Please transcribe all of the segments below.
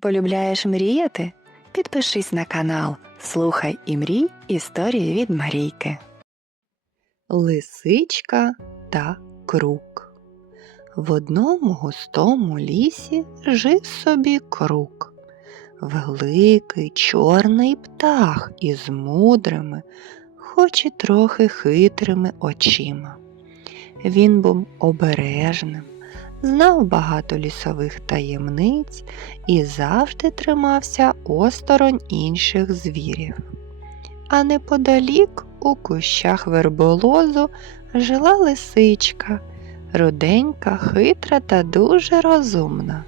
Полюбляєш мріяти? Підпишись на канал Слухай і мрій історії від Марійки. Лисичка та крук. В одному густому лісі жив собі крук. Великий чорний птах із мудрими, хоч і трохи хитрими очима. Він був обережним, знав багато лісових таємниць і завжди тримався осторонь інших звірів. А неподалік у кущах верболозу жила лисичка, руденька, хитра та дуже розумна.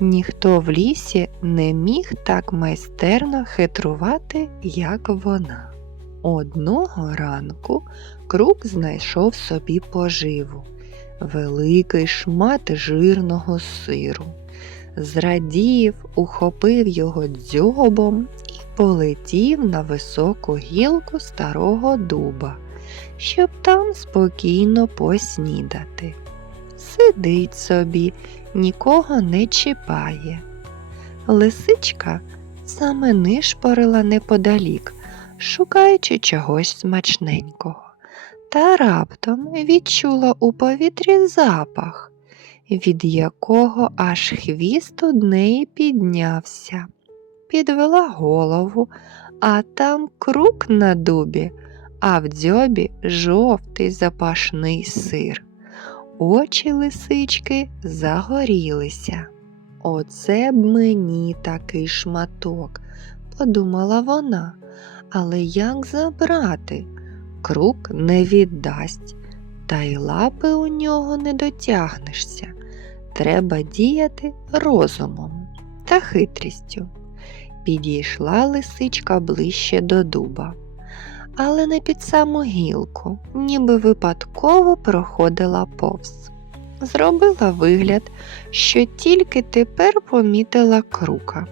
Ніхто в лісі не міг так майстерно хитрувати, як вона. Одного ранку крук знайшов собі поживу великий шмат жирного сиру. Зрадів, ухопив його дзьобом і полетів на високу гілку старого дуба, щоб там спокійно поснідати. Сидить собі, нікого не чіпає. Лисичка саме нишпорила неподалік, шукаючи чогось смачненького та раптом відчула у повітрі запах, від якого аж хвіст од неї піднявся. Підвела голову, а там крук на дубі, а в дзьобі жовтий запашний сир. Очі лисички загорілися. Оце б мені такий шматок, подумала вона, але як забрати? Крук не віддасть, та й лапи у нього не дотягнешся. Треба діяти розумом та хитрістю. Підійшла лисичка ближче до дуба, але не під саму гілку, ніби випадково проходила повз. Зробила вигляд, що тільки тепер помітила крука.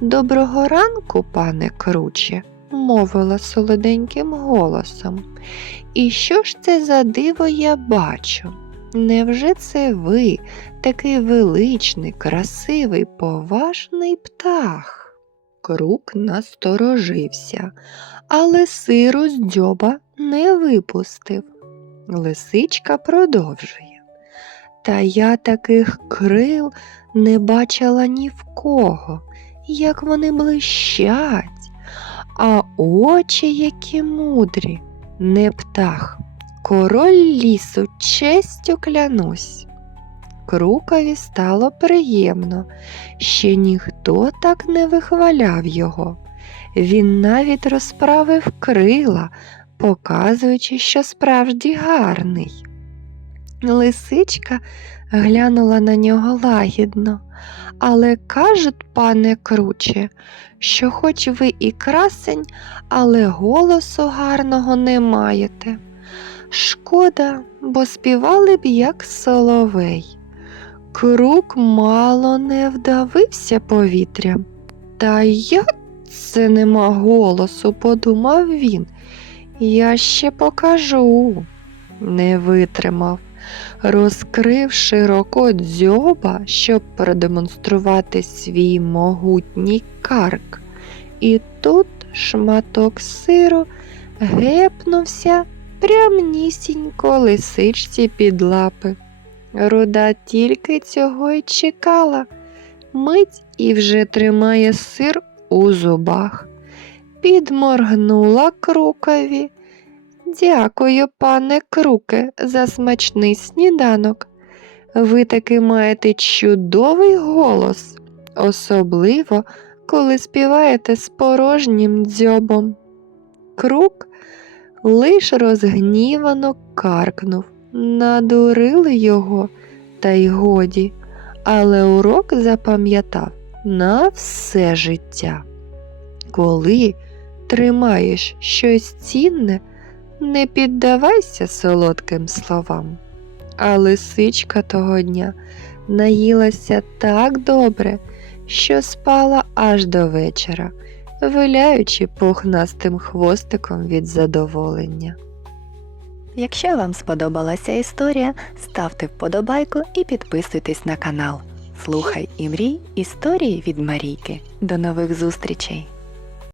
Доброго ранку, пане круче, мовила солоденьким голосом. І що ж це за диво я бачу? Невже це ви, такий величний, красивий, поважний птах? Крук насторожився, але сиру з дзьоба не випустив. Лисичка продовжує. Та я таких крил не бачила ні в кого, як вони блищать а очі які мудрі, не птах, король лісу честю клянусь. Крукові стало приємно, ще ніхто так не вихваляв його. Він навіть розправив крила, показуючи, що справді гарний. Лисичка глянула на нього лагідно, але кажуть, пане круче, що хоч ви і красень, але голосу гарного не маєте. Шкода, бо співали б, як соловей. Крук мало не вдавився повітрям. Та як це нема голосу, подумав він. Я ще покажу. Не витримав розкрив широко дзьоба, щоб продемонструвати свій могутній карк. І тут шматок сиру гепнувся прямнісінько лисичці під лапи. Руда тільки цього й чекала, мить і вже тримає сир у зубах. Підморгнула крукові. Дякую, пане Круке, за смачний сніданок. Ви таки маєте чудовий голос, особливо, коли співаєте з порожнім дзьобом. Крук лиш розгнівано каркнув, надурили його, та й годі, але урок запам'ятав на все життя. Коли тримаєш щось цінне, не піддавайся солодким словам. А лисичка того дня наїлася так добре, що спала аж до вечора, виляючи пухнастим хвостиком від задоволення. Якщо вам сподобалася історія, ставте вподобайку і підписуйтесь на канал. Слухай і мрій історії від Марійки. До нових зустрічей!